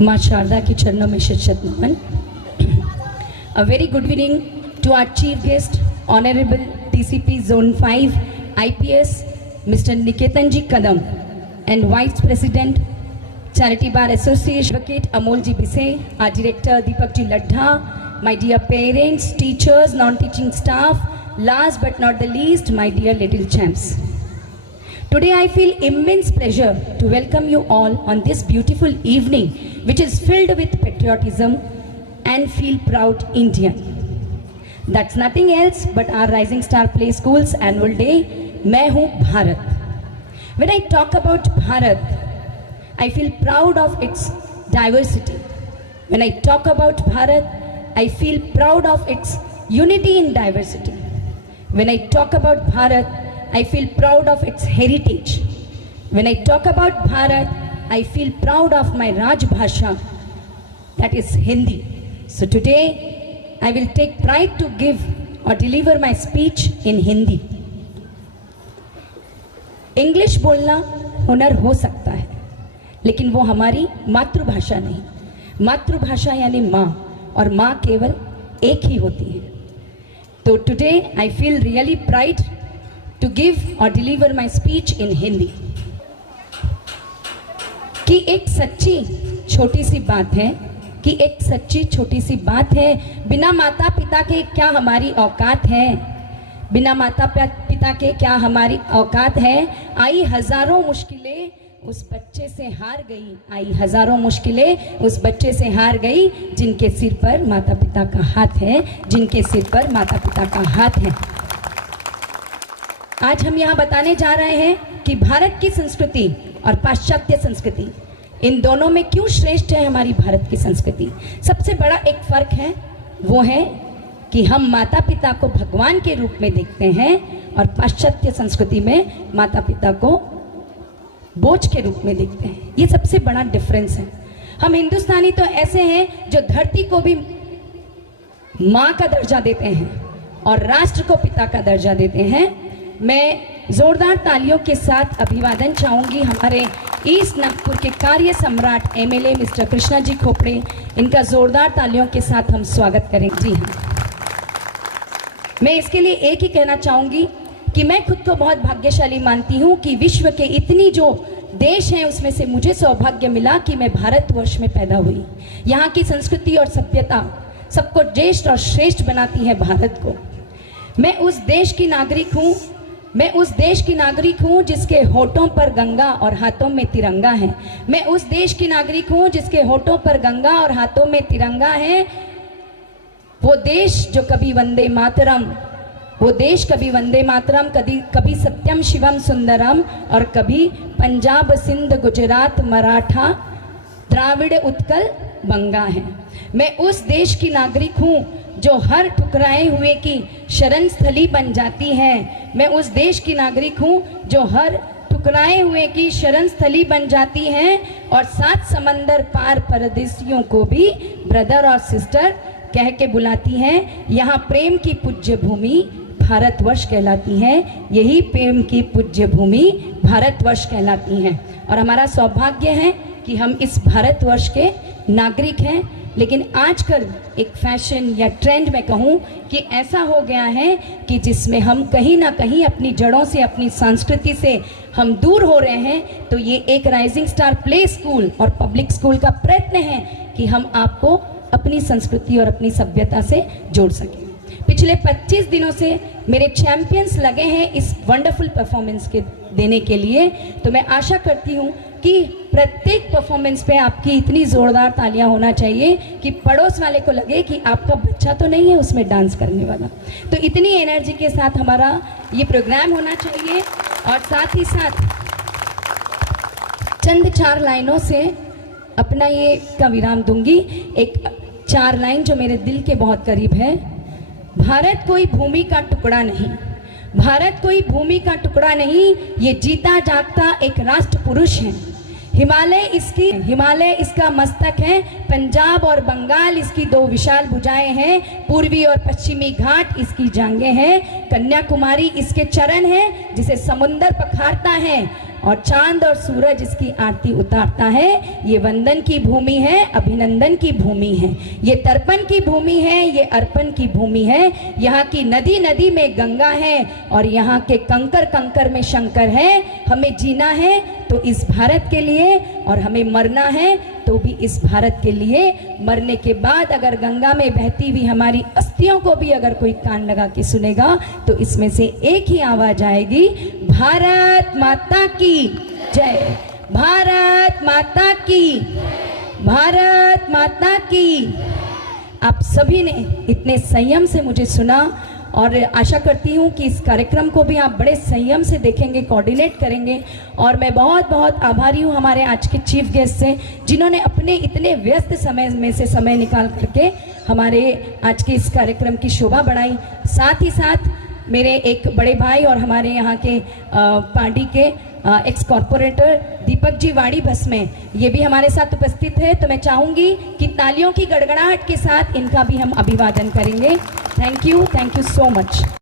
माँ शारदा के चरणों में शत नमन। A very good evening to our chief guest, Honorable DCP Zone 5 IPS, Mr. Niketan Ji Kadam, and Vice President, Charity Bar Association, Advocate Amol Ji Bise, our Director Deepak Ji Ladha, my dear parents, teachers, non-teaching staff, last but not the least, my dear little champs. Today I feel immense pleasure to welcome you all on this beautiful evening, which is filled with patriotism and feel proud Indian. That's nothing else but our Rising Star Play School's annual day, मैं हूँ Bharat. When I talk about Bharat, I feel proud of its diversity. When I talk about Bharat, I feel proud of its unity in diversity. When I talk about Bharat, I feel proud of its heritage. When I talk about Bharat, I feel proud of my Raj Bhasha, that is Hindi. So today, I will take pride to give or deliver my speech in Hindi. English बोलना हुनर हो सकता है, लेकिन वो हमारी मातृभाषा नहीं. मातृभाषा यानी माँ, और माँ केवल एक ही होती है. तो today I feel really pride to give or deliver my speech in Hindi. कि एक सच्ची छोटी सी बात है, कि एक सच्ची छोटी सी बात है, बिना माता पिता के क्या हमारी औकात है, बिना माता पिता के क्या हमारी औकात है. आई हजारों मुश्किलें उस बच्चे से हार गई, आई हजारों मुश्किलें उस बच्चे से हार गई, जिनके सिर पर माता पिता का हाथ है, जिनके सिर पर माता पिता का हाथ है. आज हम यहाँ बताने जा रहे हैं कि भारत की संस्कृति और पाश्चात्य संस्कृति, इन दोनों में क्यों श्रेष्ठ है हमारी भारत की संस्कृति. सबसे बड़ा एक फर्क है, वो है कि हम माता पिता को भगवान के रूप में देखते हैं और पाश्चात्य संस्कृति में माता पिता को बोझ के रूप में देखते हैं. ये सबसे बड़ा डिफरेंस है. हम हिंदुस्तानी तो ऐसे हैं जो धरती को भी माँ का दर्जा देते हैं और राष्ट्र को पिता का दर्जा देते हैं. मैं जोरदार तालियों के साथ अभिवादन चाहूँगी हमारे ईस्ट नागपुर के कार्य सम्राट एमएलए मिस्टर कृष्णा जी खोपड़े. इनका जोरदार तालियों के साथ हम स्वागत करेंगे. जी हाँ, मैं इसके लिए एक ही कहना चाहूँगी कि मैं खुद को बहुत भाग्यशाली मानती हूँ कि विश्व के इतनी जो देश हैं उसमें से मुझे सौभाग्य मिला कि मैं भारतवर्ष में पैदा हुई. यहाँ की संस्कृति और सभ्यता सबको ज्येष्ठ और श्रेष्ठ बनाती है भारत को. मैं उस देश की नागरिक हूँ, मैं उस देश की नागरिक हूँ जिसके होठों पर गंगा और हाथों में तिरंगा है. मैं उस देश की नागरिक हूँ जिसके होठों पर गंगा और हाथों में तिरंगा है. वो देश जो कभी वंदे मातरम, वो देश कभी वंदे मातरम, कभी सत्यम शिवम सुंदरम, और कभी पंजाब सिंध गुजरात मराठा द्राविड़ उत्कल बंगा है. मैं उस देश की नागरिक हूँ जो हर ठुकराए हुए की शरण स्थली बन जाती है. मैं उस देश की नागरिक हूँ जो हर ठुकराए हुए की शरण स्थली बन जाती है और 7 समंदर पार परदेशियों को भी ब्रदर और सिस्टर कह के बुलाती है. यहाँ प्रेम की पूज्य भूमि भारतवर्ष कहलाती है. यही प्रेम की पूज्य भूमि भारतवर्ष कहलाती है. और हमारा सौभाग्य है कि हम इस भारतवर्ष के नागरिक हैं. लेकिन आजकल एक फैशन या ट्रेंड में कहूँ कि ऐसा हो गया है कि जिसमें हम कहीं ना कहीं अपनी जड़ों से, अपनी संस्कृति से हम दूर हो रहे हैं. तो ये एक राइजिंग स्टार प्ले स्कूल और पब्लिक स्कूल का प्रयत्न है कि हम आपको अपनी संस्कृति और अपनी सभ्यता से जोड़ सकें. पिछले 25 दिनों से मेरे चैंपियंस लगे हैं इस वंडरफुल परफॉर्मेंस के देने के लिए. तो मैं आशा करती हूँ कि प्रत्येक परफॉर्मेंस पे आपकी इतनी जोरदार तालियां होना चाहिए कि पड़ोस वाले को लगे कि आपका बच्चा तो नहीं है उसमें डांस करने वाला. तो इतनी एनर्जी के साथ हमारा ये प्रोग्राम होना चाहिए. और साथ ही साथ चंद 4 लाइनों से अपना ये का विराम दूंगी. एक 4 लाइन जो मेरे दिल के बहुत करीब है. भारत कोई भूमि का टुकड़ा नहीं, भारत कोई भूमि का टुकड़ा नहीं, ये जीता जागता एक राष्ट्र पुरुष है. हिमालय इसका मस्तक है, पंजाब और बंगाल इसकी 2 विशाल भुजाएं हैं, पूर्वी और पश्चिमी घाट इसकी जांघें हैं, कन्याकुमारी इसके चरण हैं जिसे समुंदर पखारता है, और चांद और सूरज इसकी आरती उतारता है। ये वंदन की भूमि है, अभिनंदन की भूमि है, ये तर्पण की भूमि है, ये अर्पण की भूमि है। यहाँ की नदी नदी में गंगा है और यहाँ के कंकर कंकर में शंकर है। हमें जीना है तो इस भारत के लिए और हमें मरना है तो भी इस भारत के लिए। मरने के बाद अगर गंगा में बहती हुई हमारी अस्थियों को भी अगर कोई कान लगा के सुनेगा तो इसमें से एक ही आवाज आएगी, भारत माता की जय, भारत माता की, भारत माता की। आप सभी ने इतने संयम से मुझे सुना और आशा करती हूँ कि इस कार्यक्रम को भी आप बड़े संयम से देखेंगे, कोऑर्डिनेट करेंगे। और मैं बहुत बहुत आभारी हूँ हमारे आज के चीफ गेस्ट से, जिन्होंने अपने इतने व्यस्त समय में से समय निकाल करके हमारे आज के इस कार्यक्रम की शोभा बढ़ाई। साथ ही साथ मेरे एक बड़े भाई और हमारे यहाँ के पार्टी के एक्स कॉर्पोरेटर दीपक जी वाड़ी भस्मे, ये भी हमारे साथ उपस्थित है। तो मैं चाहूँगी कि तालियों की गड़गड़ाहट के साथ इनका भी हम अभिवादन करेंगे। Thank you so much.